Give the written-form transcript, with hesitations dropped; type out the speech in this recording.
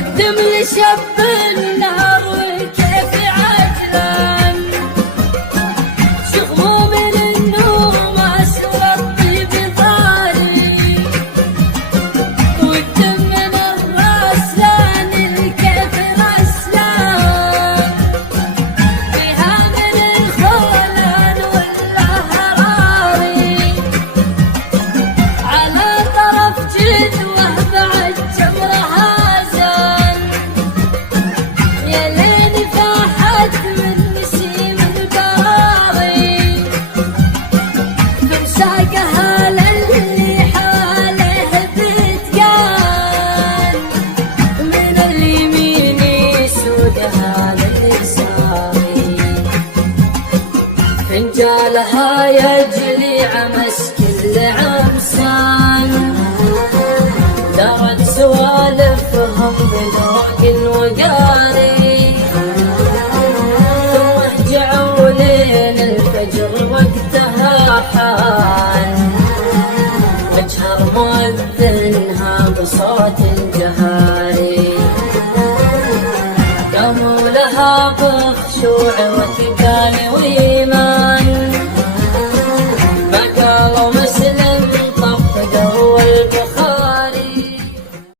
واقدم لشب النهر وكيف عجلان شغموم النوم اسر الطيب طاري واقدم من الرسلان الكيف رسلان فيها من الخولان والهراري على طرف جدوه بعد جمرها فنجالها يجري عمس كل عمسان دارت سوالفهم بذوق وقاري ثم رجعوا لين الفجر وقتها حان مجهر مؤذنها بصوت جهان